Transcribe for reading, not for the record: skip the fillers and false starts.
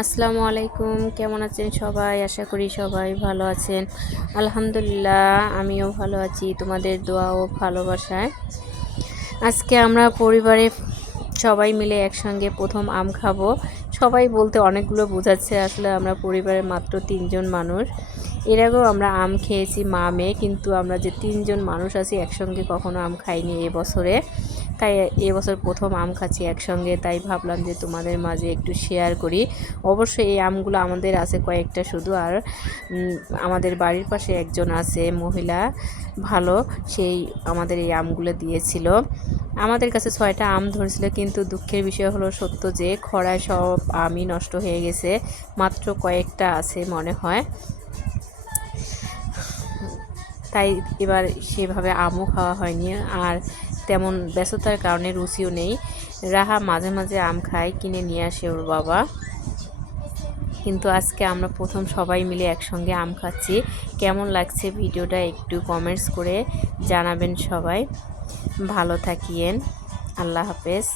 আসসালামু আলাইকুম, কেমন আছেন সবাই? আশা করি সবাই ভালো আছেন। আলহামদুলিল্লাহ, আমিও ভালো আছি তোমাদের দোয়া ও ভালোবাসায়। আজকে আমরা পরিবারে সবাই মিলে একসঙ্গে প্রথম আম খাবো। সবাই বলতে অনেকগুলো বোঝাচ্ছে, আসলে আমরা পরিবারে মাত্র 3জন মানুষ। এর আগেও আমরা আম খেয়েছি মা মেয়ে, কিন্তু আমরা যে 3জন মানুষ আছি একসঙ্গে কখনো আম খাইনি এবছরে। তাই এবছর প্রথম আম খাচ্ছি একসঙ্গে, তাই ভাবলাম যে তোমাদের মাঝে একটু শেয়ার করি। অবশ্যই এই আমগুলো আমাদের আছে কয়েকটা শুধু, আর আমাদের বাড়ির পাশে একজন আছে মহিলা ভালো, সেই আমাদের এই আমগুলো দিয়েছিল। আমাদের কাছে 6টা আম ধরেছিল, কিন্তু দুঃখের বিষয় হলো সত্য যে খরায় সব আমই নষ্ট হয়ে গেছে, মাত্র কয়েকটা আছে মনে হয়। তাই এবার সেভাবে আমও খাওয়া হয়নি, আর তেমন ব্যস্ততার কারণে রুচিও নেই। রাহা মাঝে মাঝে আম খায়, কিনে নিয়ে আসে ওর বাবা। কিন্তু আজকে আমরা প্রথম সবাই মিলে একসঙ্গে আম খাচ্ছি। কেমন লাগছে ভিডিওটা একটু কমেন্টস করে জানাবেন সবাই। ভালো থাকিয়েন। আল্লাহ হাফেজ।